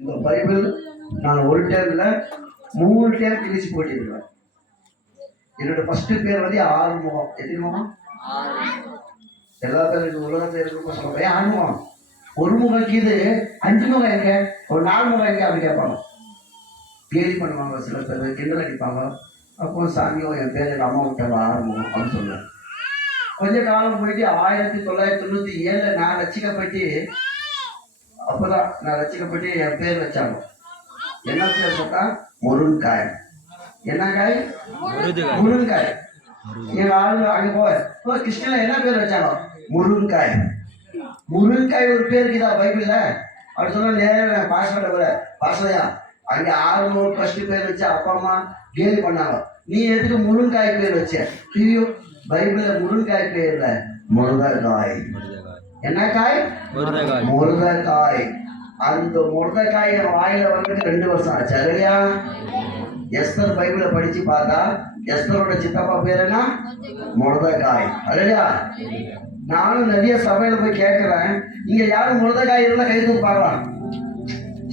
இந்த பைபிள் நான் ஒரு டைம்ல 3 டைம் கிழிச்சு போட்டிருக்கிறேன். என்னோட ஃபர்ஸ்ட் பேர் வந்து ஆறுமுகம். எத்தனை எல்லா பேரும் உலகத்தில் இருக்க சொல்றேன் ஆறுமுகம். ஒரு முகம் இது 5 முகம் எங்க, ஒரு 4 முகம் எங்க அப்படி கேட்பாங்க. கேலி பண்ணுவாங்க, சில பேர் கிண்டல் அடிப்பாங்க. அப்போ சாமியோ என் பேர் எங்கள் அம்மா விட்டாங்க ஆறுமுகம் அப்படின்னு சொல்லுவேன். கொஞ்ச காலம் போயிட்டு 1997 நான் ரசிக்கப்பட்டு, அப்பதான் நான் ரசிக்கப்பட்டு என் பேர் வச்சாங்க. என்ன பேர் சொன்னா முருங்காய். என்ன காய்? முருங்காய். எங்க ஆளு அங்க போய் கிருஷ்ணன் என்ன பேர் வச்சாங்க? முருங்காய். முருங்காய் ஒரு பேர் இருக்குதா பைபிள்ல? அப்படி சொன்னா நேர பாஸ்வேர்ட வர பாஸ்வையா அங்க 6 ஃபர்ஸ்ட் பேர் வச்சு அப்பா அம்மா கேலி பண்ணாங்க. நீ எதுக்கு முருங்காய் பேர் வச்ச? ஐயோ பைபிள்ல முருங்காய் பேர்ல முருங்காய். என்ன காய்? முருங்காய். அந்த முருங்காய் என் வாயில வந்து 2 வருஷம் ஆச்சு. இல்லையா? எஸ்தர் பைபிளை படிச்சு பார்த்தா எஸ்தரோட சித்தப்பா பேர் என்ன? முருங்காய். இல்லையா? நானும் நிறைய சபையில போய் கேட்கிறேன், இங்க யாரும் முருங்காய் இருந்தா கை தூக்கி பார்க்கலாம்.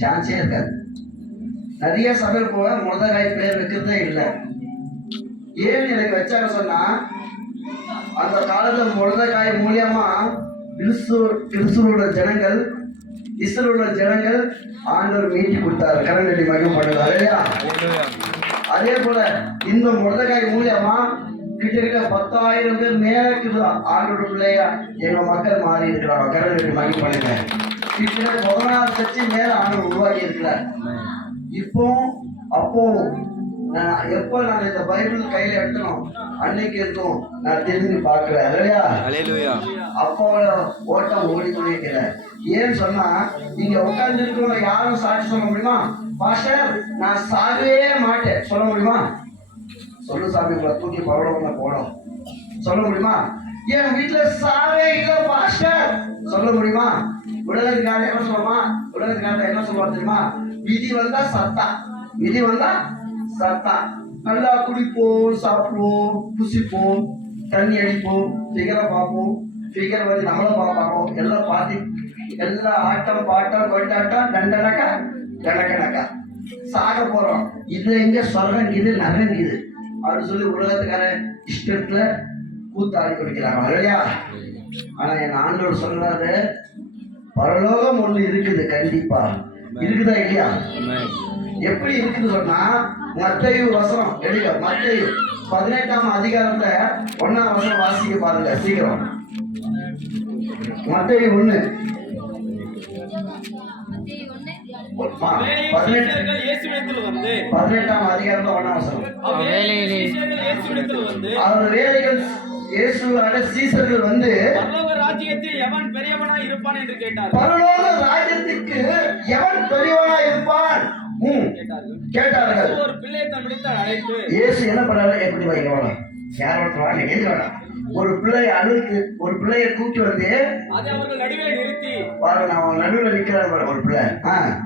சான்ஸே இருக்காது. நிறைய சபையில் போக முருங்காய் பேர் வைக்கிறதே இல்லை. ஏன் எனக்கு வச்சாங்க சொன்னா, அந்த காலத்துல முருங்காய் மூலியமா கிறிஸ்துவோட ஜனங்கள், இஸ்ரவேலோட ஜனங்கள் ஆண்டவர் மீட்டி கொடுத்தாரு. கரண்டி மகிமை பண்ணுவார். இல்லையா? அதே போல இந்த முருங்காய் மூலியமா கிட்டத்தட்ட 10,000 பேர் மேல இருக்குதா ஆண்டோட பிள்ளையா எங்க மக்கள் மாறி இருக்கிறாங்க. கரண்டி மகிமை பண்ணுங்க. கிட்டத்தட்ட 14 லட்சம் மேல ஆண்டவர் உருவாக்கி இருக்கிறார். இப்போ அப்போ எப்போ நான் இந்த பைபிள் கையில எடுத்தோம் அன்னைக்கு இருக்கும் நான் திரும்பி பார்க்கிறேன். இல்லையா? அப்போ ஓட்டம் ஓடி கொண்டிருக்கிறேன். ஏன்னு சொன்னா இங்க உட்கார்ந்து இருக்கிறவங்க யாரும் சாட்சி சொல்ல முடியுமா? பாஸ்டர் நான் சாகவே மாட்டேன் சொல்ல முடியுமா? சொல்லு சாமி, உங்களை தூக்கி பரவலவங்க போனோம் சொல்ல முடியுமா? என் வீட்டுல சாவே இல்லை பாஸ்டர் சொல்ல முடியுமா? உலகத்துக்காக என்ன சொல்லுமா? உலகத்துக்காக என்ன சொல்லுவா தெரியுமா? விதி வந்தா சத்தா, விதி வந்தா சத்தா. நல்லா குடிப்போம், சாப்பிடுவோம், புசிப்போம், தண்ணி அடிப்போம், ஃபிகரை பார்ப்போம், ஃபிகர் வந்து நம்மள பார்ப்பாங்க. எல்லாம் பார்த்து எல்லாம் ஆட்டம் பாட்டம் கொண்டாட்டம் டண்டனக்கா டனக்கனக்கா சாக போறோம். இது எங்க சொர்றங்குது நரங்குது அப்படின்னு சொல்லி உலகத்துக்கார இஷ்டத்துல கூத்தாடி கொடுக்கிறாங்க. இல்லையா? ஆனா என் ஆண்டவர் சொல்றாரு, பரலோகம் ஒண்ணு இருக்குது, கண்டிப்பா இருக்குதா இல்லையா? எப்படி இருக்குது சொன்னா, மத்தேயு வசனம் எடுக்க, மத்தேயு 18ஆம் அதிகாரத்துல 1ஆம் வசனம் வாசிக்க பாருங்க சீக்கிரம். மத்தேயு 1 18ஆம் அதிகாரத்துல 1ஆம் வசனம். அவர் வேலைகள் இயேசுவோட சீசர்கள் வந்து பரலோக ராஜ்யத்தில் எவன் பெரியவனா இருப்பான் என்று கேட்டார். பரலோக ராஜ்யத்துக்கு எவன் பெரியவனா இருப்பான் கேட்டார்கள். ஒரு பிள்ளையை தம்மிடத்தில் அழைத்து இயேசு என்ன பண்ணாரு? எப்படி வைக்கணும் யாரோட எது வேணாம். ஒரு பிள்ளை அழுக்கு ஒரு பிள்ளைய கூப்பிட்டு வந்து அதை அவர்கள் நடுவே நிறுத்தி பாருங்க, நான் நடுவில் நிற்கிறேன். ஒரு பிள்ளை,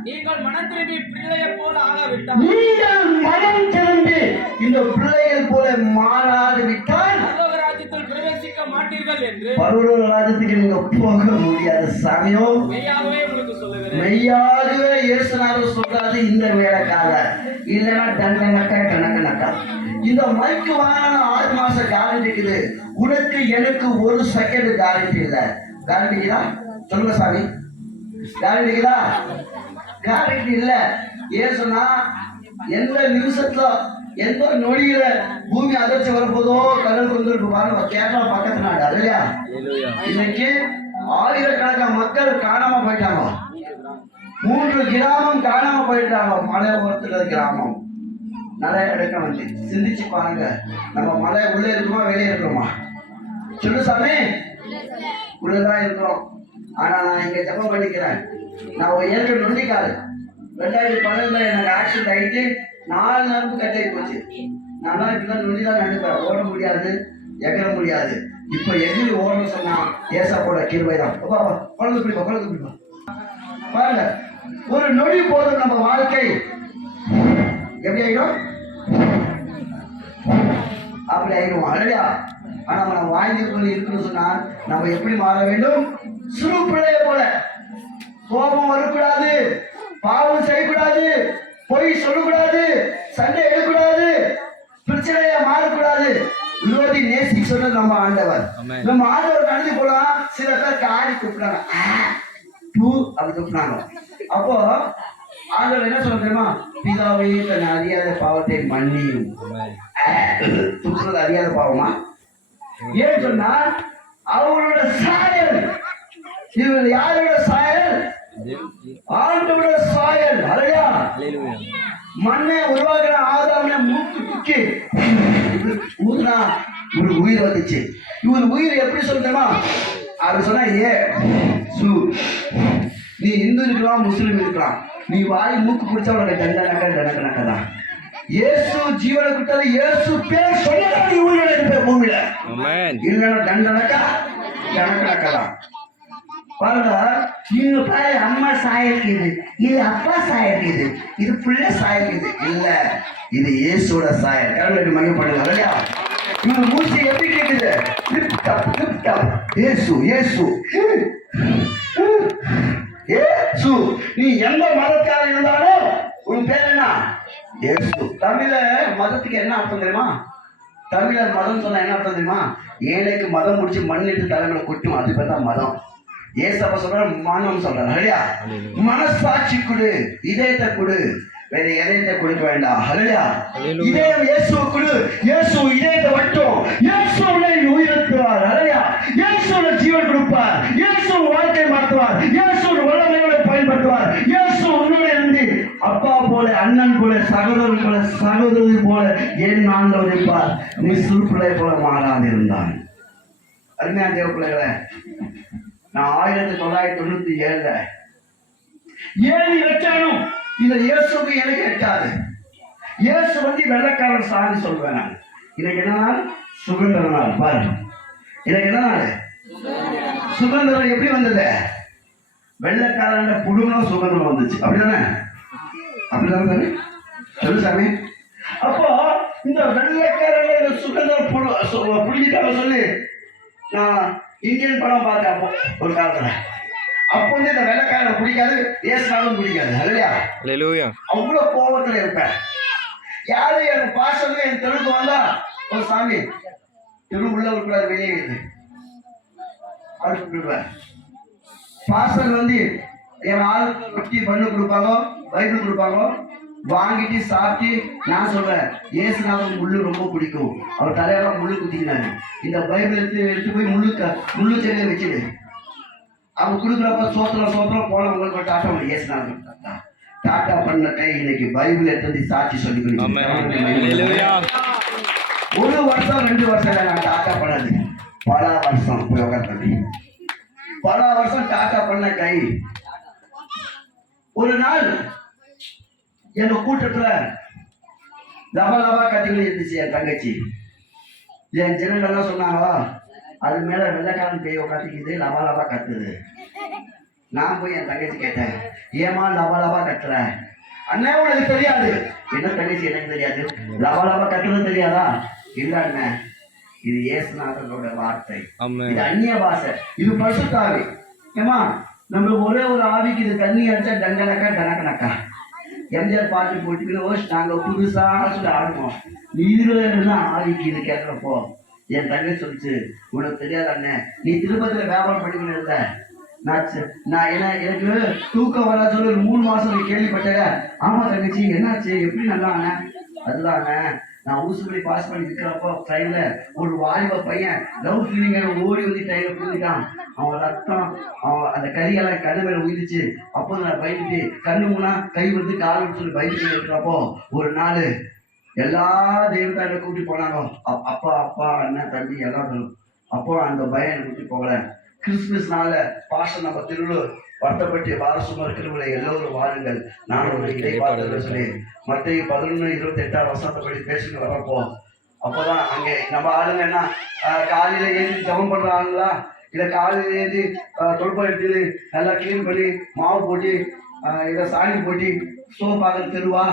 நீங்கள் மனம் திரும்பி பிள்ளையை போல ஆகாவிட்டால், நீங்கள் மனம் திரும்பி இந்த பிள்ளைகள் போல மாறாது விட்டால் பிரவேசிக்க மாட்டீர்கள் என்று. பரலோக ராஜ்யத்துக்கு நீங்க போக முடியாது சாமியோ. மெய்யாகவே உங்களுக்கு சொல்லுகிறேன், மெய்யாகவே இயேசுநாதர் சொல்றாரு. இந்த வேலைக்காக இல்லைன்னா டண்டனக்கா கணக்கனக்கா. இந்த மைக்கு வாங்கின 6 மாசம் கேரண்டி இருக்குது. உனக்கு எனக்கு 1 செகண்ட் கேரண்டி இல்லை. கேரண்டிக்குதா? சொல்லுங்க சாமி, கேரண்டிக்குதா? கேரண்டி இல்ல. ஏன் சொன்னா, எந்த நிமிஷத்துல எந்த நொடியில பூமி அதிர்ச்சி வரப்போதோ கடல் வந்துருக்கு பாருங்க. கேரளா பக்கத்து நாடு. இல்லையா? இன்னைக்கு ஆயிரக்கணக்கான மக்கள் காணாம போயிட்டாங்க. 3 கிராமம் காணாம போயிட்டாங்க. மலை ஓரத்துல கிராமம் நிறைய இடக்க வந்து சிந்திச்சு பாருங்க. நம்ம மலை உள்ளே இருக்கிறோமா வெளியே இருக்கிறோமா? சொல்லு சாமி. உள்ளதான் இருக்கிறோம். ஆனா நான் இங்க ஜபம் பண்ணிக்கிறேன். நான் ஏற்கனவே நொண்டிக்காரு 2012 எனக்கு ஆக்சிடென்ட் ஆகிட்டு 4 நரம்பு கட்டாயி போச்சு. நான் இப்பதான் நொண்டிதான் நினைப்பேன். ஓட முடியாது, எகர முடியாது. இப்ப எகிரி ஓடணும் சொன்னா ஏசாப்போட கிருபைதான். குழந்தை பிடிப்பா, குழந்தை பிடிப்பா. பாருங்க, ஒரு நொடி போதும் நம்ம வாழ்க்கை எப்படி ஆயிடும்? அப்படி ஆயிடுவோம். இல்லையா? ஆனா நம்ம வாங்கிக்கொண்டு இருக்குன்னு சொன்னா நம்ம எப்படி மாற வேண்டும்? சிறு பிள்ளைய போல கோபம் வரக்கூடாது, பாவம் செய்யக்கூடாது, பொய் சொல்லக்கூடாது, சண்டை எடுக்கக்கூடாது, பிரச்சனையா மாறக்கூடாது. விரோதி நேசி சொன்னது நம்ம ஆண்டவர். நம்ம ஆண்டவர் கடந்து போலாம். சில பேருக்கு ஆடி கூப்பிடாங்க, அப்படி கூப்பிடாங்க. அப்போ ஆண்டவர் என்ன சொல்ல தெரியுமா? பிதாவே தன்னை அறியாத பாவத்தை மன்னியும். துப்புறது அறியாத பாவமா? ஏன் சொன்னா அவரோட சாயல். இவர் யாரோட சாயல்? ஆண்டவரோட சாயல். அலையா மண்ணை உருவாக்குற ஆதாமனை மூக்கு துக்கி ஊதுனா ஒரு உயிர் வந்துச்சு. இவர் உயிர் எப்படி சொல்லுமா? அப்படி சொன்னா நீ இந்து இருக்கலாம், முஸ்லிம் இருக்கலாம், நீ வாய் மூக்கு பிடிச்சா உனக்கு தண்டனக்க தான். இயேசு ஜீவனை கொடுத்தது, இயேசு பேர் சொல்லதான் நீ உயிரோட இருப்ப பூமியில. இல்லைன்னா தண்டனக்கா தான். பாருங்க, நீங்க பாரு, அம்மா சாயிருக்குது, இது அப்பா சாயிருக்குது, இது பிள்ளை சாயிருக்குது. இல்ல, இது இயேசுவோட சாயல். கடவுளுக்கு மகிமைப்படுங்க. இல்லையா? இவங்க மூச்சு எப்படி கேக்குது? இயேசு இயேசு இயேசு. நீ எந்த மதக்காரன் இருந்தாலும் உன் பேர் என்ன? இயேசு. தமிழ மதத்துக்கு என்ன அர்த்தம் தெரியுமா? தமிழர் மதம் சொன்னா என்ன அர்த்தம் தெரியுமா? ஏழைக்கு மதம் முடிச்சு மண்ணிட்டு தலைமையில கொட்டும், அது பேர் தான் மதம். ஏசப்பா சொல்ற மனம் சொல்றாரு. இல்லையா? மனசாட்சி கொடு, இதயத்தை கொடு, வேற இதயத்தை கொடுக்க வேண்டாம். இல்லையா? இதயம் இயேசுவை கொடு. இயேசு இதயத்தை வட்டும். இயேசு உயிர்த்துவார். இல்லையா? இயேசு ஜீவன் கொடுப்பார். இயேசு வாழ்க்கை மாற்றுவார். இயேசு வல்லமையோட பயன்படுத்துவார். இயேசு உன்னோட இருந்து அப்பா போல, அண்ணன் போல, சகோதரன் போல, சகோதரி போல என் ஆண்டவர் இருப்பார். நீ சுருப்பிள்ளை போல மாறாது இருந்தான். அருமையா தேவ பிள்ளைகளை, நான் 1997 7 லட்சம் இந்த இயேசுக்கு எனக்கு எட்டாது. இயேசு வந்து வெள்ளைக்காரன் சாதி சொல்வேன் நான். எனக்கு என்ன நாள்? சுதந்திர நாள். பாரு, எனக்கு என்ன நாள்? சுதந்திரம். எப்படி வந்தது? வெள்ளைக்காரன் புடுங்க சுதந்திரம் வந்துச்சு. அப்படிதானே? அப்படிதானே? சொல்லு சாமி. அப்போ இந்த வெள்ளைக்காரன் சுதந்திரம் புடிக்கிட்டாங்க சொல்லி நான் இந்தியன் படம் பார்த்தேன். அப்போ ஒரு காலத்துல அப்போ வந்து இந்த வெள்ளைக்காரனை பிடிக்காது, ஏசுனாலும் பிடிக்காது. இல்லையா? அவ்வளவு கோபத்துல இருப்பேன். யாரும் என் பாசம் என் தெருவுக்கு வந்தா, ஒரு சாமி தெரு உள்ள இருக்கிற வெளியே இருக்கு சொல்லிடுவேன். பாசல் வந்து என் ஆள் குட்டி பண்ணு கொடுப்பாங்க, பைபிள் கொடுப்பாங்க, வாங்கிட்டு சாப்பிட்டு நான் சொல்றேன், ஏசுனாலும் முள்ளு ரொம்ப பிடிக்கும், அவர் தலையெல்லாம் முள்ளு குத்திக்கினாரு, இந்த பைபிள் எடுத்து போய் முள்ளு செடியை வச்சுடு. அவங்க கொடுக்குறப்ப சோத்திரம் போனவங்களுக்கு டாட்டா பண்ணி ஏசுனாலும் டாட்டா பண்ண கை இன்னைக்கு பைபிள் எடுத்து சாட்சி சொல்லி ஒரு வருஷம் 2 வருஷம் நான் டாட்டா பண்ணது, பல வருஷம் பண்ணி பல வருஷம் டாட்டா பண்ண கை. ஒரு நாள் எங்க கூட்டத்துல லபலபா கத்திகள் இருந்துச்சு. என் தங்கச்சி, என் ஜனங்கள்லாம் சொன்னாங்களா, அது மேல வெள்ளைக்காரன் பேய் கத்திக்குது, லபலபா கத்துது. நான் போய் என் தங்கச்சி கேட்டேன், ஏமா லபலபா கத்துற? அண்ணா உனக்கு தெரியாது. என்ன தங்கச்சி, எனக்கு தெரியாது, லபலபா கத்துறது தெரியாதா? இல்ல அண்ணன், இது இயேசுநாதனோட வார்த்தை, இது அந்நிய பாஷை, இது பரிசுத்தாவி. ஏமா நம்மளுக்கு ஒரே ஒரு ஆவிக்கு இது தண்ணி அடிச்சா டங்கனக்கா எம்ஜிஆர் பாட்டு போட்டு நாங்க புதுசா சொல்லி ஆடுவோம். நீதில ஆவிக்கு இது கேட்கிறப்போ என் தங்கை சொல்லிச்சு, உனக்கு தெரியாது அண்ணன், நீ திருப்பதியில வியாபாரம் பண்ணிக்கிட்டு இருந்த, நான் எனக்கு தூக்கம் வர சொல்லி ஒரு 3 மாசம் கேள்விப்பட்டேன். ஆமா தங்கச்சி, என்னாச்சு, எப்படி நல்லா அண்ணன்? அதுதான் நான் ஊசுபடி பாஸ் பண்ணி விற்கிறப்போ ட்ரெயின்ல ஒரு வாலிப பையன் லவ் ஃபீலிங் ஓடி வந்து ட்ரெயின்ல புரிஞ்சுட்டான். அவன் ரத்தம், அவன் அந்த கரியெல்லாம் கண்ணு மேல உயிரிச்சு. அப்போ நான் பயந்துட்டு கண்ணு மூணா கை வந்து கால் சொல்லி பயந்துட்டு இருக்கிறப்போ ஒரு நாள் எல்லா தெய்வத்தாண்ட கூட்டி போனாங்க. அப்பா அண்ணன் தம்பி எல்லாம் வரும். அப்போ அந்த பையனை கூட்டி போகல. கிறிஸ்துமஸ் நாள பாஷம் நம்ம திருவள்ளுவர் வருத்தப்பட்டு வாரசுமார் திருவிழா எல்லோரும் வாருங்கள், நான் ஒரு இடை பார்த்தேன் சொல்லி மத்திய 11:28 பேசுங்க வரப்போ. அப்போதான் அங்கே நம்ம ஆளுங்க என்ன காலையில ஏறி ஜபம் பண்றாங்களா, இல்ல காலையில ஏறி தொழுப்பம் எடுத்து நல்லா கிளீன் பண்ணி மாவு போட்டு இதை சாணி போட்டு ஷோ பார்க்கறது தெருவா.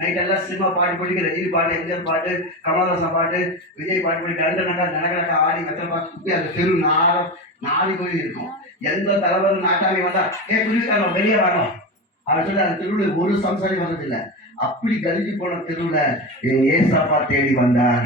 நைட் எல்லாம் சினிமா பாட்டு போட்டு ரஜினி பாட்டு, எம்ஜிஆர் பாட்டு, கமலஹாசன் பாட்டு, விஜய் பாட்டு போட்டு நடக்க ஆடி வெத்தலை பாட்டு அந்த தெரு நாளை போய் இருக்கும். எந்த தலைவர் நாட்டாமி வந்தா குடிக்காரன் வெளியே வரோம் சொல்லி அந்த தெருவில் ஒரு சம்சாரி வந்ததில்லை. அப்படி கழிஞ்சு போன தெருவுல ஏசாப்பா தேடி வந்தார்.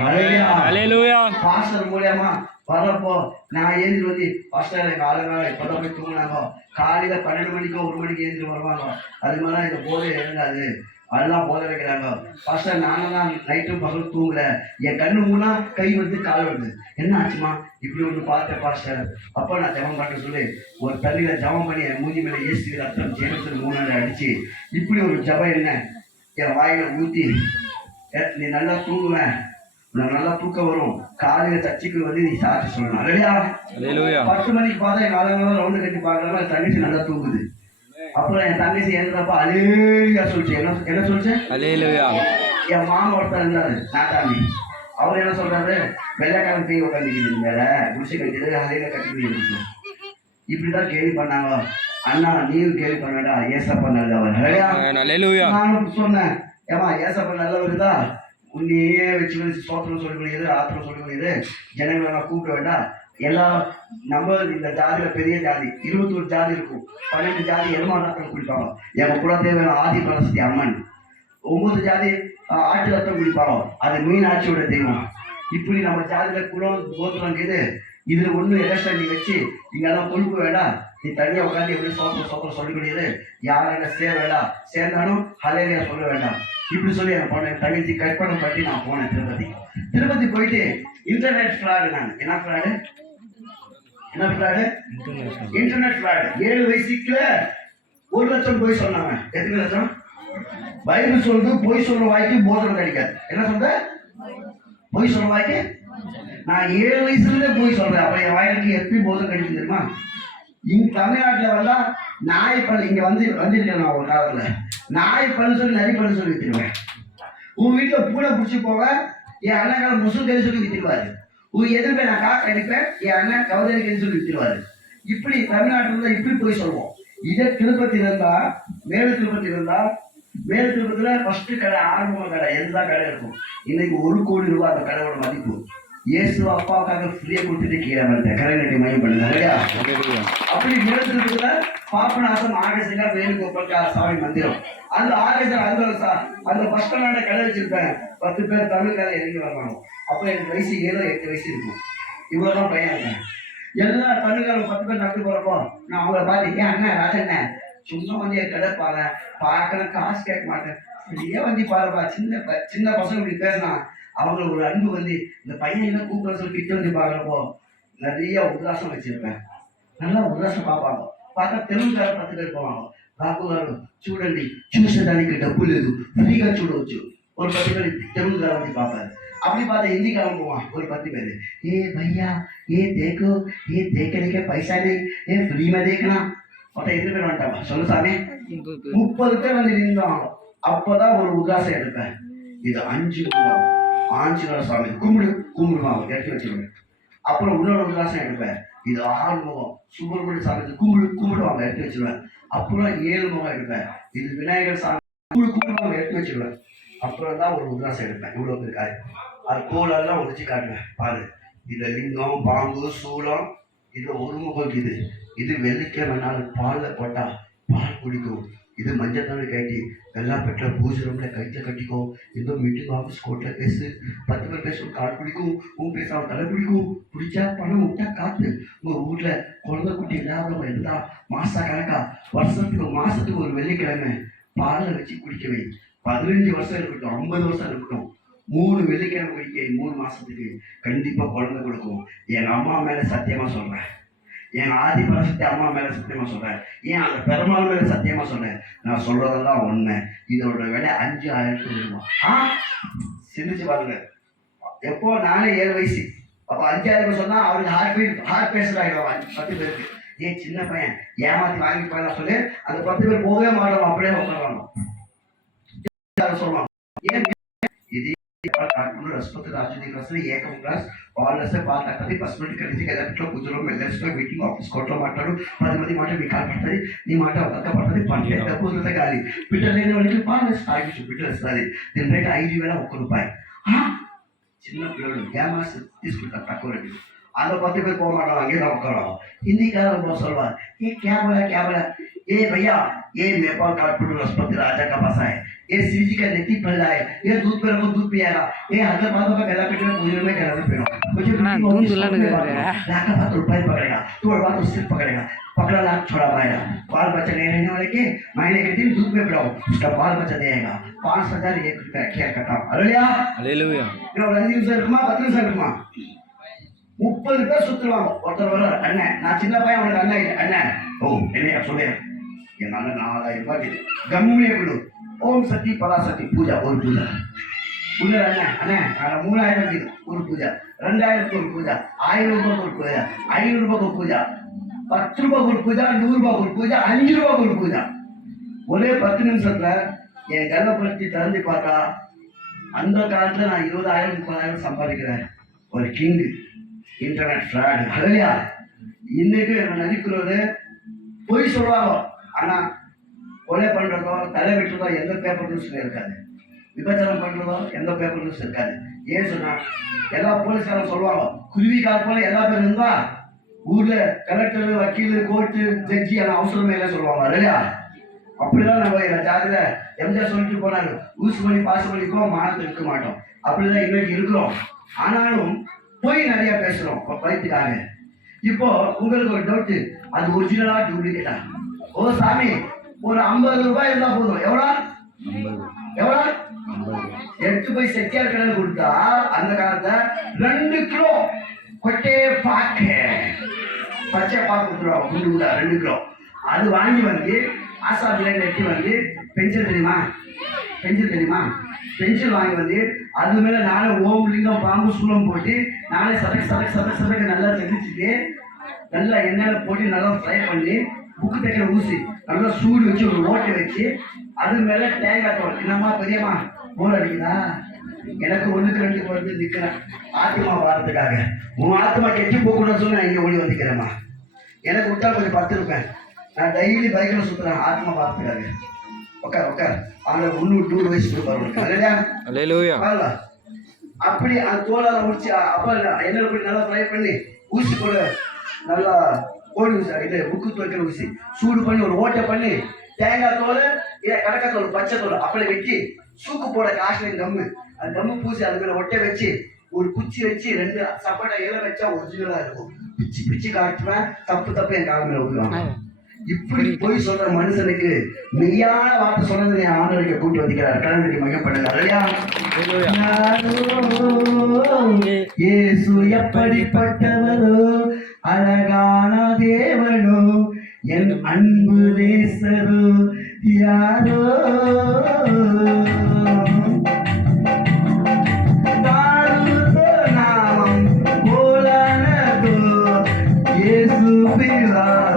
பாஸ்டர் மூலியமா வர்றப்போ நான் ஏந்தி வந்து பாஸ்டர் எங்க ஆளுங்க இப்பதான் போய் தூங்கினாங்க, காலையில 12 மணிக்கோ 1 மணிக்கு ஏந்திரி வருவாங்க, அது மாதிரிலாம் இந்த போதை இறங்காது, அதெல்லாம் போதை வைக்கிறாங்க. பாஸ்டர் நானும் தான் நைட்டும் பகலும் தூங்கல, என் கண்ணு மூணா கை வந்து கால் வருது, என்ன ஆச்சுமா இப்படி ஒன்று பார்த்தேன் பாஸ்டர். அப்போ நான் ஜபம் பண்ண சொல்லி ஒரு தண்ணியில ஜபம் பண்ணி என் மூஞ்சி மேலே ஏசி ரத்தம் ஜெயத்தில் 3 நாள் அடிச்சு இப்படி ஒரு ஜபம் என்ன என் வாயில ஊற்றி, நீ நல்லா தூங்குவேன், உனக்கு நல்லா தூக்கம் வரும், காலையில சர்ச்சுக்கு வந்து நீ சாட்சி சொல்லணும். இல்லையா 10 மணிக்கு பார்த்தா என் ஆளுங்க ரவுண்டு கட்டி பார்க்கறப்ப என் தங்கச்சி நல்லா தூங்குது. அப்புறம் என் தங்கச்சி எழுதுறப்ப அலேலுயா சொல்லிச்சு. என்ன சொல்லிச்சு? என் மாமா ஒருத்தர் இருந்தாரு நாட்டாமி, அவர் என்ன சொல்றாரு, வெள்ளைக்காரன் தீ உட்காந்துக்கிது மேல குடிசை கட்டிட்டு அலையில கட்டி இப்படிதான் கேள்வி பண்ணாங்க. அண்ணா நீயும் கேள்வி பண்ண வேண்டாம், ஏசப்பா நல்லவர். நானும் சொன்னேன், ஏமா ஏசப்பா நல்லவர் தான், உன்னையே வச்சு சோத்திரம் சொல்லி முடியுது, ஆத்திரம் சொல்லி முடியுது, ஜனங்களை நான் கூப்பிட வேண்டாம், எல்லாம் நம்ம இந்த ஜாதியில பெரிய ஜாதி 21 ஜாதி இருக்கும், 12 ஜாதி எருமாட்டத்தில் குடிப்பாங்க, எங்க குலதெய்வ ஆதி பரசக்தி அம்மன், 9 ஜாதி ஆட்டு ரத்தம் குடிப்பாங்க, அது மீனாட்சியோட தெய்வம். இப்படி நம்ம ஜாதியில குலம் கோத்திரம் இது, இதுல ஒண்ணு எலெக்ஷன் நீ வச்சு இங்கெல்லாம் கொழுப்பு வேண்டாம், நீ தனியா உட்காந்து எப்படி சோத்திரம் சொல்லி முடியுது, யாரும் சேர வேண்டாம், சேர்ந்தாலும் ஹலேலியா சொல்ல வேண்டாம், இப்படி சொல்லி என் பொண்ணு தங்கச்சி கற்பனை பற்றி நான் போனேன் திருப்பதி போயிட்டு இன்டர்நெட் ஃப்ராடு. நான் என்ன ஃப்ராடு இன்டர்நெட் ஃப்ராடு. 7 வயசுக்குள்ள 1 லட்சம் போய் சொன்னாங்க. எத்தனை லட்சம்? பைபிள் சொல்றது போய் சொல்ற வாய்க்கு போதனை கிடைக்காது. என்ன சொல்ற? போய் சொல்ற வாய்க்கு நான் 7 வயசுல போய் சொல்றேன். அப்ப என் வாய்க்கு எப்படி போதனை கிடைக்கும் தெரியுமா? இங்க தமிழ்நாட்டுல வந்தா நாய் பல் இங்க வந்துருக்கேன் நான் ஒரு காலத்துல, நாய் பல் சொல்லி நரி பல் சொல்லி வித்துருவேன். உன் வீட்டுல பூனை பிடிச்சி போக என் அண்ணன் முசுல் கறி சொல்லி வித்துருவாரு. உன் எதிர்ப்பை நான் காக்க அடிப்பேன், என் அண்ணன் கவதரி கறி சொல்லி வித்துருவாரு. இப்படி தமிழ்நாட்டுல இப்படி போய் சொல்லுவோம். இதே திருப்பதி இருந்தா, மேல திருப்பதி இருந்தா, மேல திருப்பதியில ஃபர்ஸ்ட் கடை ஆரம்ப கடை எந்த கடை இருக்கும். இன்னைக்கு 1 கோடி ரூபாய் அந்த கடையோட மதிப்பு. இயேசு அப்பாவுக்காக ஃப்ரீயா கொடுத்துட்டு கீழே வந்தேன், கரைநட்டி மையம் பண்ணுங்க. அப்படி மேல திருப்பதியில பாப்பநாசம் ஆகேசா வேணுகோபால் சாமி மந்திரம், அந்த ஆகேசா அந்த பஸ் ஸ்டாண்ட கடை வச்சிருப்பேன். 10 பேர் தமிழ்கார இறங்கி வருவாங்க. அப்ப எனக்கு வயசு 7 8 வயசு இருக்கும். இவ்வளவுதான் பையன் இருக்கேன். எல்லா தமிழ்காரம் 10 பேர் நடந்து போறப்போ நான் அவங்கள பார்த்து, ஏன் அண்ணன் ராஜண்ண சும்மா வந்து என் கடை பாரு, பார்க்கணும் காசு கேட்க மாட்டேன், வெளியே வந்து பாருப்பா, சின்ன பசங்க இப்படி பேசினான், அவங்களுக்கு ஒரு அன்பு வந்து இந்த பையன் என்ன கூப்பிட சொல்லி கிட்ட வந்து பாக்குறப்போ நிறைய உல்லாசம் வச்சிருப்பேன். நல்லா உல்லாசம் பார்ப்பாங்க. பார்த்தா తెలుగుకారు 10 பேர் போவாங்க. బాబు గారు చూడండి, చూసేదానికి డబ్బు లేదు, ఫ్రీగా చూడవచ్చు. ஒரு 10 பேர் తెలుగుకారు வந்து பார்ப்பாரு. அப்படி பார்த்தா ஹிந்திக்காரன் போவான் ஒரு 10 பேர், ஏ भैया ये देखो, ये देखने के पैसा नहीं, ये फ्री में देखना. மொத்தம் எத்தனை பேர் வந்துட்டாங்க சொல்லு சாமி? 30 பேர் வந்து நின்றாங்க. அப்பதான் ஒரு உதாசம் எடுப்பேன். இது 5 ரூபாய் ஆஞ்சநேயர் சாமி கும்பிடுவாங்க, எடுத்து வச்சிருவேன். அப்புறம் இன்னொரு உதாசம் எடுப்பேன். இது 6 முகம் சுப்பிரமணிய சாமி கும்பிடுவாங்க, எடுத்து வச்சிருவேன். அப்புறம் 7 முகம் எடுப்பேன். இது விநாயகர் சாமி கும்பிடுவாங்க, எடுத்து வச்சிருவேன். அப்புறம் தான் ஒரு உதாசம் எடுப்பேன். இவ்வளவு இருக்காது, அது கோலெல்லாம் உடைச்சு காட்டுவேன். பாரு, இதுல லிங்கம் பாம்பு சூளம், இதுல ஒரு முகம் இது வெள்ளிக்கிழமை நாள் பால்ல போட்டா பால் குடிக்கும். இது மஞ்சள் தானே கட்டி வெள்ளா பெற்ற பூஜை ரூம்ல கைத்த கட்டிக்கோ. ஏதோ மீட்டிங் ஆஃபீஸ் கோர்ட்ல பேசு, 10 பேர் பேசும், கால் பிடிக்கும், உன் பேசாம தலை பிடிக்கும், பிடிச்சா பணம் விட்டா காத்து. உங்க வீட்டுல குழந்தை குட்டி இல்லாதவங்க இருந்தா மாசா கணக்கா மாசத்துக்கு ஒரு வெள்ளிக்கிழமை பாலை வச்சு குடிக்கவே. 15 வருஷம் இருக்கட்டும், 50 வருஷம் இருக்கட்டும், 3 வெள்ளிக்கிழமை குடிக்க 3 மாசத்துக்கு கண்டிப்பா குழந்தை கொடுக்கும். என் அம்மா மேல சத்தியமா சொல்றேன், என் ஆதி பரசக்தி அம்மா மேல சத்தியமா சொல்றேன், ஏன் அந்த பெருமாள் மேல சத்தியமா சொல்றேன். நான் சொல்றதெல்லாம் உண்மை. இதோட விலை 5000 ரூபாய். சிந்திச்சு பாருங்க. எப்போ நானே 7 வயசு, அப்ப 5000 சொன்னா அவருக்கு ஹார்ட் பேஷண்ட் ஆகிடுவாங்க 10 பேருக்கு. ஏன் சின்ன பையன் ஏமாத்தி வாங்கி போயலாம் சொல்லி அந்த 10 பேர் போகவே மாட்டோம், அப்படியே உட்காருவாங்க. சொல்லுவாங்க ஏன் இது रसपत राजनीति ఏకం క్లాస్ వాళ్ళసే పాతకది పర్సనల్ కలిసి ఎలక్ట్రో కుజులో మెల్లెస్తో మీటింగ్ ఆఫీస్ కోర్టులో మాట్లాడు 10 మంది మాట మీకు పడుతుంది, నీ మాట ఒక్క పడుతుంది, పంటే డబ్బులతో గాలి బిడ్డలు లేని వాళ్ళకి బాగా స్థాయి బిడ్డలు ఇస్తుంది. దీని రేట్ 5,000 రూపాయలు. చిన్న పిల్లలు గ్యామాస్ తీసుకుంటారు తక్కువ రేటు. அந்த 10 பேர் போக மாட்டாங்க, அங்கே தான் உட்காருவாங்க. ஹிந்திக்காரன் சொல்லுவார், ஏ கேபல ஏ பையா ये नेपाल काठमांडू राष्ट्रपति राजा का बसा है, ये शिव जी का नेति फैला है, ये दूध पे रखो दूध पिएगा, ये हैदराबाद का गला पेट में पूरे में गला में पीनो मुझे लाखा बात रुपए पकड़ेगा तो और बात उससे पकड़ेगा पकड़ा लाख छोड़ा पाएगा बाल बच्चा नहीं रहने वाले के महीने के दिन दूध में पिलाओ उसका बाल बच्चा देगा 5,001 रुपया क्या करता हालेलुया रंजीव सर कुमार बत्रीस सर कुमार 30 பேர் சுத்துவாங்க ஒருத்தர் வர அண்ணன் நான் சின்ன பையன் அவனுக்கு அண்ணன் அண்ணன் ஓ என்ன சொல்லுங்க என்னால 4000 ரூபாய் கம்மியே விடு ஓம் சக்தி பராசக்தி பூஜா ஒரு பூஜா பூஜா அண்ணன் 3000 இருக்குது ஒரு பூஜா 2000 ஒரு பூஜா 1000 ரூபாய் ஒரு பூஜா 500 ரூபாய் ஒரு பூஜா 10 ரூபாய் ஒரு பூஜா 100 ரூபாய் ஒரு பூஜா 5 ரூபாய் ஒரு பூஜா ஒரே 10 நிமிஷத்துல என் கர்ப்பப்படுத்தி திறந்து பார்த்தா அந்த காலத்துல நான் 20,000 30,000 சம்பாதிக்கிறேன் ஒரு கிங் இன்டர்நெட் ஃப்ராட் ஹalleluya இன்னைக்கு நடிக்கிறவரு பொய் சொல்லுவாங்க ஆனா கொலை பண்றதோ தலை வெட்டுறதோ எந்த பேப்பர் நியூஸ்ல இருக்காது விபச்சாரம் பண்றதோ எந்த பேப்பர் நியூஸ் இருக்காது ஏன் சொன்னா எல்லா போலீஸ்காரங்க சொல்லுவாங்க குருவிக்கார போல எல்லா பேரும் இருந்தா ஊர்ல கலெக்டர் வக்கீல் கோர்ட்டு ஜட்ஜி எல்லாம் அவசரமே இல்லை சொல்லுவாங்க இல்லையா அப்படிதான் நம்ம ஜாதியில எம்ஜிஆர் சொல்லிட்டு போனாரு ஊசு பண்ணி பாசு பண்ணிக்கோ மானத்தை இருக்க மாட்டோம் அப்படிதான் இன்னைக்கு இருக்கிறோம் ஆனாலும் போய் நிறைய பேசுறோம் பைத்துக்காக இப்போ உங்களுக்கு ஒரு டவுட் அது ஒரிஜினலா டூப்ளிகேட்டா ஓ சாமி ஒரு 50 ரூபாய் இருந்தா போதும் எவ்வளோ எடுத்து போய் செட்டியார் கடையில் கொடுத்தா அந்த காலத்துல 2 கிலோ கொட்டே பாக்கு பச்சை பாக்கு கொடுத்துருவாங்க குண்டு குண்டா 2 கிலோ அது வாங்கி வந்து ஆசாபில நெட்டி வந்து பென்சில் தெரியுமா பென்சில் வாங்கி வந்து அது மேல நானே ஓம் லிங்கம் பாம்பு சூளம் போட்டு நானே சதக்கு நல்லா செஞ்சுட்டு நல்லா எண்ணெயில போட்டு நல்லா ஃப்ரை பண்ணி புக்கு தைக்கிற ஊசி நல்லா சூடு வச்சு ஒரு ஓட்டை வச்சு அது மேல தேங்காய் தோல் என்னம்மா பெரியம்மா போர் அடிக்குதா எனக்கு 1க்கு 2க்கு வந்து நிற்கிறேன் ஆத்மா வாரத்துக்காக உன் ஆத்மா கெட்டி போகணும்னு சொல்லி நான் இங்கே ஓடி வந்துக்கிறேம்மா எனக்கு விட்டா கொஞ்சம் 10 இருப்பேன் நான் டெய்லி பைக்கில் சுற்றுறேன் ஆத்மா வாரத்துக்காக உட்கார் அவங்க 100 வயசு கொடுப்பாரு அப்படி அந்த தோலால முடிச்சு அப்ப என்ன நல்லா ஃப்ரை பண்ணி ஊசி போட நல்லா கோழி ஊசி இது புக்கு துவைக்கிற ஊசி சூடு பண்ணி ஒரு ஓட்டை பண்ணி தேங்காய் தோல் இல்லை கடக்காய் தோல் பச்சை தோல் அப்படி வெட்டி சூக்கு போட காஷ்மீர் கம்மு அந்த கம்மு பூசி அது மேல ஒட்டை வச்சு ஒரு குச்சி வச்சு 2 சப்போட்டா இலை வச்சா ஒரிஜினலா இருக்கும் பிச்சு காட்டுவேன் தப்பு என் கால் மேல விடுவாங்க இப்படி போய் சொல்ற மனுஷனுக்கு மெய்யான வார்த்தை சொன்னது என் ஆண்டவருக்கு கூட்டி வந்திருக்கிறார் கடனுக்கு மகப்படுகிறார் இயேசு எப்படிப்பட்டவரோ அழகான தேவனோ என் அன்பு நேசரோ யாரோ நாமம் போலானதோ இயேசு பிதார்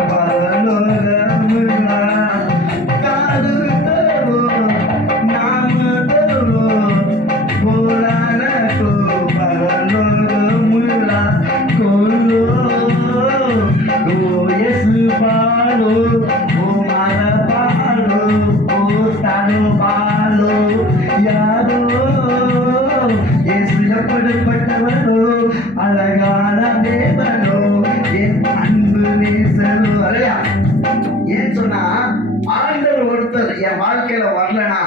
அழகான தேவனோ என் அன்பு நேசரோ அல்லையா ஏன் சொன்னா ஆண்டவர் ஒருத்தர் என் வாழ்க்கையில வரலனா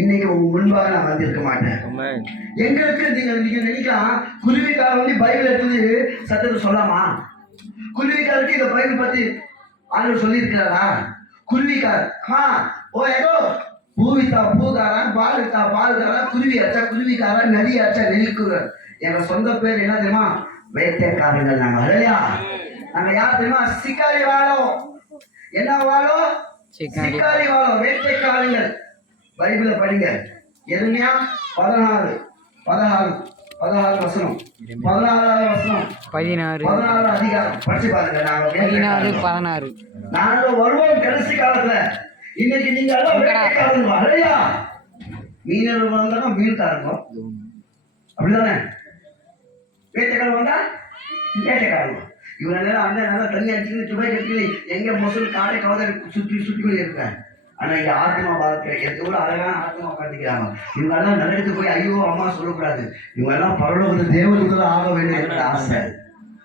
இன்னைக்கு உங்க முன்பாக நான் வந்திருக்க மாட்டேன் எங்களுக்கு நீங்க நினைக்கலாம் குருவிக்கார வந்து பைபிள் எடுத்தது சத்தத்தை சொல்லாமா குருவிக்காருக்கு இந்த பைபிள் பத்தி ஆண்டவர் சொல்லியிருக்கிறாரா குருவிக்கார் ஓ ஏதோ பூவித்தா பூகாரன் பாலுத்தா பால்காரன் குருவி அச்சா குருவிக்காரன் நதி அச்சா நெல்லிக்குறர் எங்க சொந்த பேர் என்ன தெரியுமா வேட்டைக்காரங்கள் நாங்க இல்லையா நாங்க யார் தெரியுமா சிக்காரி வாழோம் என்ன வாழோம் சிக்காரி வாழோம் வேட்டைக்காரங்கள் பைபிளை படிங்க எருமையா 16 வசனம் 16வது வசனம் 16 அதிகாரம் படிச்சு பாருங்க நாங்க நாங்க வருவோம் கடைசி காலத்துல இன்னைக்கு நீங்க எல்லாம் வேட்டைக்காரங்க இல்லையா மீனவர் வந்தாலும் மீன்காரங்க அப்படிதானே வேட்டைக்காரன் வந்தா வேட்டைக்காரங்க இவரெல்லாம் அந்த நல்லா தண்ணி அடிச்சுக்கிட்டு துபை கட்டி எங்க மொசல் காடை கவலை சுற்றி இருக்காங்க ஆனா இங்க ஆத்மா பார்க்க எவ்வளவு அழகான ஆத்மா பார்த்துக்கிறாங்க இவங்க எல்லாம் நடந்து போய் ஐயோ அம்மா சொல்லக்கூடாது இவங்க எல்லாம் பரலோகத்துல தேவதூதரா ஆக வேண்டிய ஆசை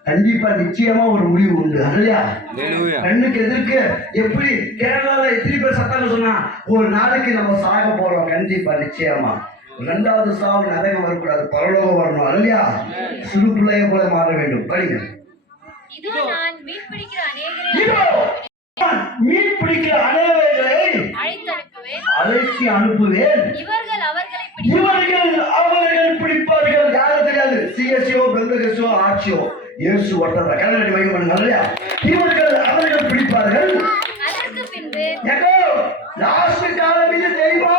கண்டிப்பா நிச்சயமா ஒரு முடிவு உண்டு. இல்லையா? Hallelujah. கண்ணுக்கு எதிர்க்கு எப்படி கேரளால எத்தனை பேர் சத்தாங்க சொன்னா ஒரு நாளைக்கு நம்ம சாக போறோம். கண்டிப்பா நிச்சயமா இரண்டாவது சாவு நரகம் வரக்கூடாது, பரலோகம் வரணும். இல்லையா? சிறு பிள்ளைய போல மாற வேண்டும். படிங்க. இதோ நான் மீன் பிடிக்கிற இதோ நான் மீன் பிடிக்கிற அநேகரை அழைத்து அனுப்புவேன். இவர்கள் அவர்கள் பிடிப்பார்கள். யாரும் தெரியாது, சிஎஸ்ஓ பெந்தகசோ ஆட்சியோ இயேசு ஒட்டத கல்லடி வைக்க பண்ணுங்க. இல்லையா? அவர்கள் பிடிப்பார்கள். அதற்கு பின்பு ஏகோ லாஸ்ட் காலம் இது தெரியுமா?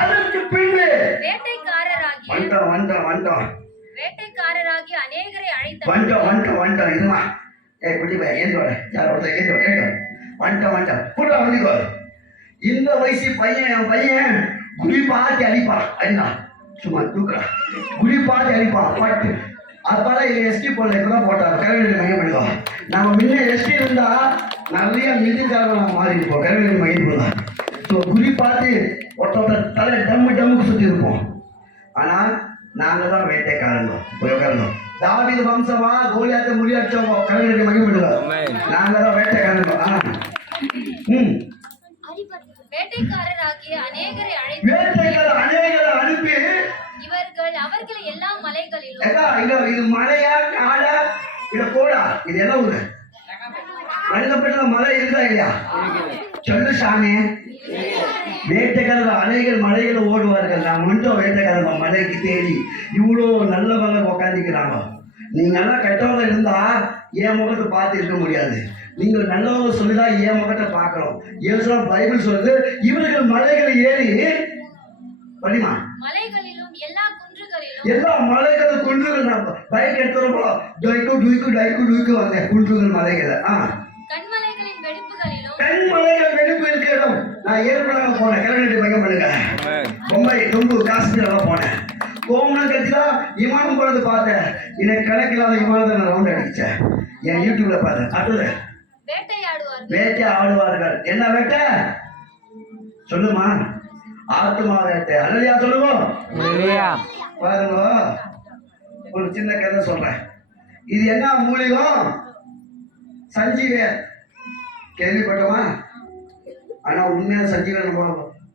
அதற்கு பின்பு வேட்டைக்காரராகி அநேகரை வந்துட்டோம் இதுமா. குட்டி பையன் ஏன் வர யார் ஒருத்தர் கேட்க வந்துட்டோம் கூட வந்துக்கோ. இந்த வயசு பையன் என் பையன் குடி பார்த்து அடிப்பான். அடினா சும்மா தூக்குறான், குடி பார்த்து அடிப்பான் பட்டு. அப்பெல்லாம் இது எஸ்டி போடல, இப்பதான் போட்டாங்க. கருவேலி மையம் பண்ணிடுவோம். நம்ம முன்ன எஸ்டி இருந்தா நிறைய மிதிக்காரங்க நம்ம மாறி இருப்போம். கருவேலி மையம் பண்ணலாம். ஸோ குடி பார்த்து ஒருத்தர் தலை டம்முக்கு சுற்றி இருப்போம். ஆனால் நாங்கள் தான் வேட்டைக்காரங்க. தாவீது வம்சமா கோலியாத்தை முறியடிச்சவங்க கருவேலி மையம் பண்ணுவோம். நாங்கள் தான் வேட்டைக்காரங்க. வேட்டைக்காரராகிய அநேகரை அனுப்பி இவர்கள் அவர்களை எல்லா மலைகளிலும் இது மலையா காடா இல்ல கோடா இது என்ன ஊரு? மனிதப்பட்ட மலை இருக்கா இல்லையா? சொல்லு சாமி. வேட்டைக்காரர் அநேகர் மலைகளை ஓடுவார்கள். நான் மட்டும் வேட்டைக்காரர் மலைக்கு தேடி இவ்வளோ நல்லவங்க உட்காந்துக்கிறாங்க. நீங்க எல்லாம் கெட்டவங்க இருந்தா என் முகத்தை பார்த்து இருக்க முடியாது. நீங்கள் நல்லவங்க சொல்லிதான் என் முகத்தை பார்க்கிறோம். ஏசுலாம் பைபிள் சொல்லுது, இவர்கள் மலைகளை ஏறி படிமா எல்லா மலைகளை குன்றுகள் பைக் எடுத்துறப்போ டுய்க்கு வந்தேன். குன்றுகள் மலைகளை கண்மலைகள் வெடிப்பு இருக்க இடம். நான் ஏற்கனவே போனேன். கிளம்பி பைக்கம் பண்ணுங்க. மும்பை தொம்பு காஷ்மீர் எல்லாம் போனேன். கோமனம் கட்சிதான் விமானம் போனது பார்த்தேன். எனக்கு கணக்கில்லாத விமானத்தை நான் ரவுண்ட் அடிச்சேன். என் யூடியூப்ல பார்த்தேன். அடுத்தது வேட்டையாடுவார்கள். என்ன வேட்டை சொல்லுமா? ஆத்துமா வேட்டை. அல்லையா? சொல்லுவோம் பாருங்க. ஒரு சின்ன கதை சொல்றேன். இது என்ன மூலிகம்? சஞ்சீவன் கேள்விப்பட்டோமா? ஆனா உண்மையான சஞ்சீவன் நம்ம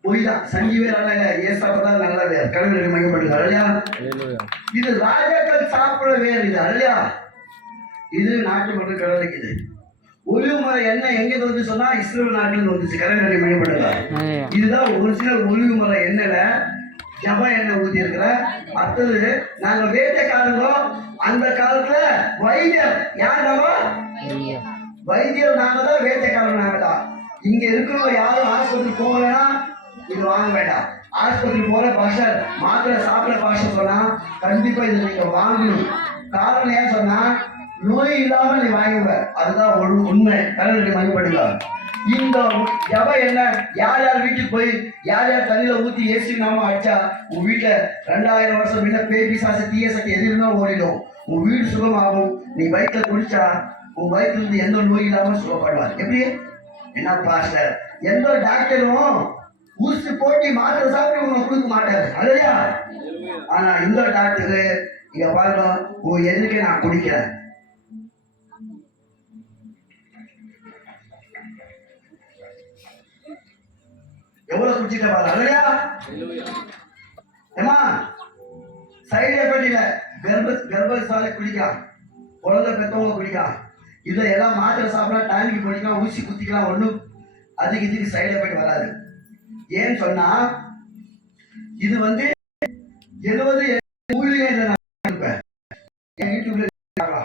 பொய் தான். சஞ்சீவன் அல்ல, ஏசாப்பதான் நல்ல வேர். கடவுளை மையப்படுங்க. அல்லையா? இது ராஜாக்கள் சாப்பிட வேர். இது அல்லையா? இது நாட்டு மக்கள் கடவுளைக்குது. ஒலிவு மரம் எண்ணெய் எங்க வந்து சொன்னா இஸ்ரேல் நாட்டில் வந்துச்சு. கடவுளை மையப்படுங்க. இதுதான் ஒரிஜினல் ஒலிவு மரம் எண்ணெயில ஜப எண்ணெய் ஊத்தி இருக்கிற. அடுத்தது நாங்க வேட்டைக்காரங்க. அந்த காலத்துல வைத்தியர் யாருனாவோ வைத்தியர் நாங்க தான், வேட்டைக்காரன் நாங்க தான். இங்க இருக்கிறவங்க யாரும் ஆஸ்பத்திரி போகலன்னா இது வாங்க வேண்டாம். ஆஸ்பத்திரி போற பாஷை மாத்திரை சாப்பிட பாஷை சொன்னா கண்டிப்பா இதை நீங்க வாங்கணும். காரணம் ஏன் சொன்னா நோய் இல்லாம நீ வாங்குவ. அதுதான் உண்மை. கடவுளுக்கு மதிப்படுங்க. இந்த ஜப என்ன யார் யார் வீட்டுக்கு போய் யார் யார் தண்ணியில ஊத்தி ஏசி நாம அடிச்சா உன் வீட்டுல 2000 வருஷம் முன்ன பேபி சாசு தீய சக்தி எது இருந்தாலும் ஓடிடும். உன் வீடு சுகமாகும். நீ வயிற்றுல குடிச்சா உன் வயிற்றுல இருந்து எந்த நோய் இல்லாம சுகப்படுவார். எப்படி? என்ன பாஸ்டர், எந்த டாக்டரும் ஊசி போட்டி மாத்திரை சாப்பிட்டு உங்களை கொடுக்க மாட்டாரு. இல்லையா? ஆனா இந்த டாக்டரு இங்க பாருங்க, உன் எதுக்கு நான் குடிக்கிறேன். எவ்வளவு குடிச்சிட்ட பாரு. இல்லையா? ஏமா சைடு எஃபெக்ட் இல்ல. கர்ப்பசாலை குடிக்கலாம், குழந்தை பெற்றவங்க குடிக்கலாம். இதுல எல்லாம் மாத்திரை சாப்பிடலாம், டைமுக்கு போடிக்கலாம், ஊசி குத்திக்கலாம். ஒன்றும் அதுக்கு இதுக்கு சைடு எஃபெக்ட் வராது. ஏன்னு சொன்னா இது வந்து 70 மூலிகை என் யூடியூப்ல எல்லா